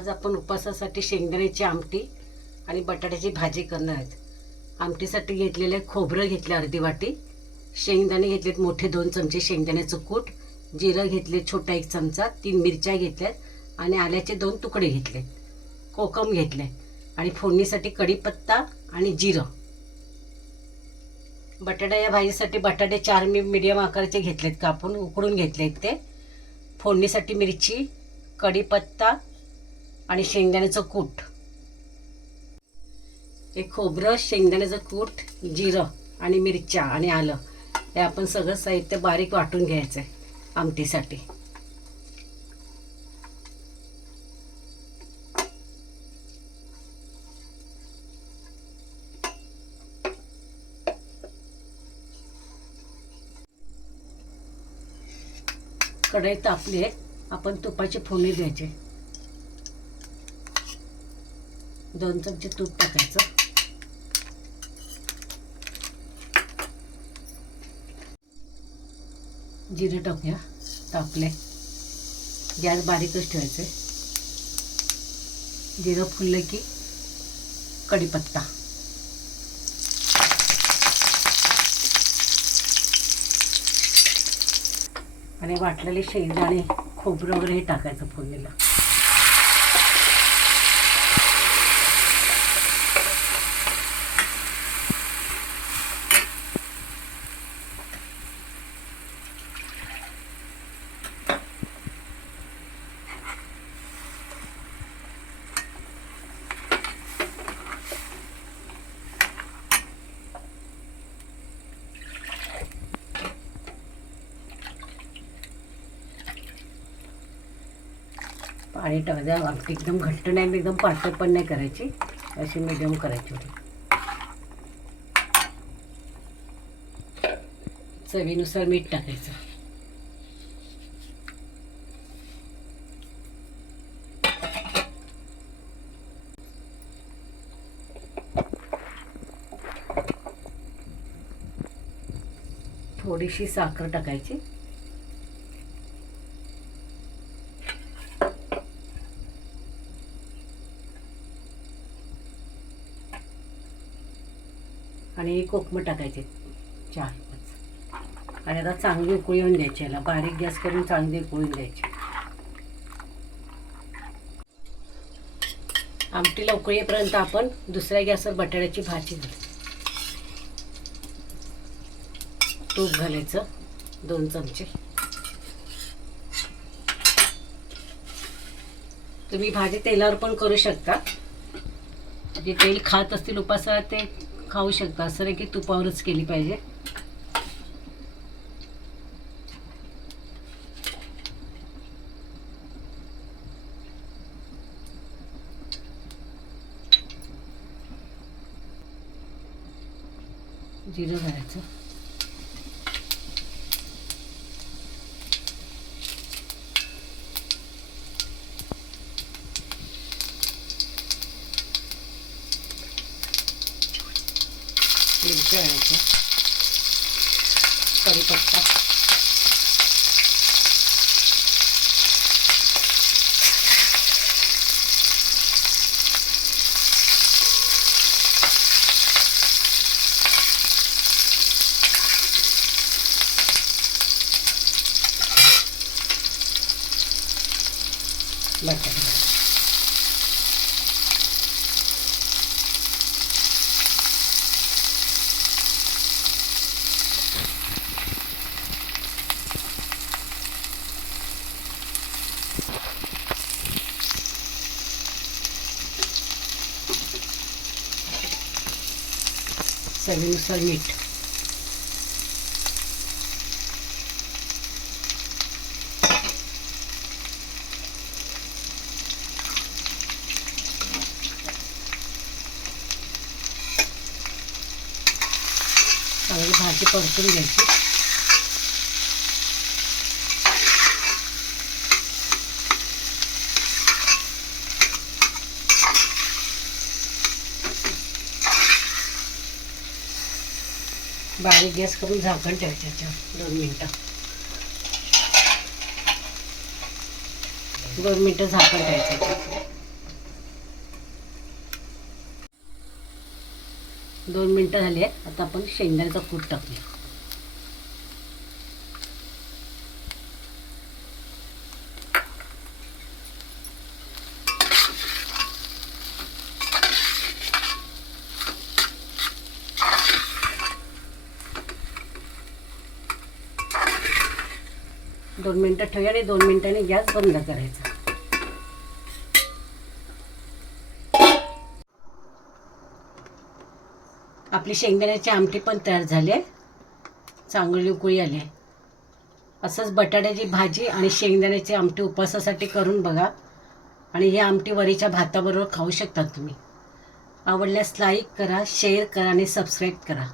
आज आपण उपवासासाठी शेंगदाण्याची आमटी आणि बटाट्याची भाजी करणार आहेत. आमटीसाठी घेतलेले खोबरं घेतले अर्धी वाटी शेंगदाणे घेतलेत मोठे दोन चमचे शेंगदाण्याचं कूट जिरं घेतले छोटा एक चमचा तीन मिरच्या घेतल्यात आणि आल्याचे दोन तुकडे घेतले कोकम घेतले आणि फोडणीसाठी कढीपत्ता आणि जिरं. बटाटा या भाजीसाठी बटाटे चार मी मिडियम आकाराचे घेतलेत कापून उकडून घेतलेत ते. फोडणीसाठी मिरची कढीपत्ता आणि शेंगदाण्याचं कूट. हे खोबरं शेंगदाण्याचं कूट जिरं आणि मिरच्या आणि आलं हे आपण सगळं साहित्य बारीक वाटून घ्यायचं आहे आमटीसाठी. कढई तापली आहे आपण तुपाची फोडणी द्यायची. दोन चमचे तूप टाकायचं. जिरं टाकूया तापले. गॅस बारीकच ठेवायचे. जिरं फुललं की कढीपत्ता. आणि वाटलेले शेंगदाणे खोबरं वगैरे हे टाकायचं फोडणीला. पाणी टाकायचं आमटी एकदम घट्ट नाही एकदम पातळ पण नाही करायची. अशी मिडियम करायची होती. चवीनुसार मीठ टाकायचं. थोडीशी साखर टाकायची. आणि कोकमं टाकायचे. चार पाच. आणि आता चांगली उकळी येऊन द्यायची याला. बारीक गॅस करून चांगली उकळून द्यायची. आमटीला उकळी आपण दुसऱ्या गॅसवर बटाट्याची भाजी घालू. तूप घालायचं. दोन चमचे. तुम्ही भाजी तेलावर पण करू शकता. जे तेल खात असतील उपासाला ते खाऊ शकता. असं नाही की तुपावरच केली पाहिजे. जिरं घालायचं. मिरच्या घालायच्या कढीपत्ता बटाटे चवीनुसार मीठ चांगली भाजी परतून घ्यायची बारीक गॅस करून झाकण ठेवायचं त्याच्यावर दोन मिनटं. दोन मिनटं झाकण ठेवायचं दोन मिनटं झाली आहेत आता आपण शेंगदाण्याचा कूट टाकूया. दोन मिनटं ठेवूया आणि दोन मिनिटांनी गॅस बंद करायचा. आपली शेंगदाण्याची आमटी पण तयार झाली आहे. चांगली उकळी आली आहे. असंच बटाट्याची भाजी आणि शेंगदाण्याची आमटी उपवासासाठी करून बघा. आणि ही आमटी वरीच्या भाताबरोबर खाऊ शकता तुम्ही. आवडल्यास लाईक करा शेअर करा आणि सबस्क्राईब करा.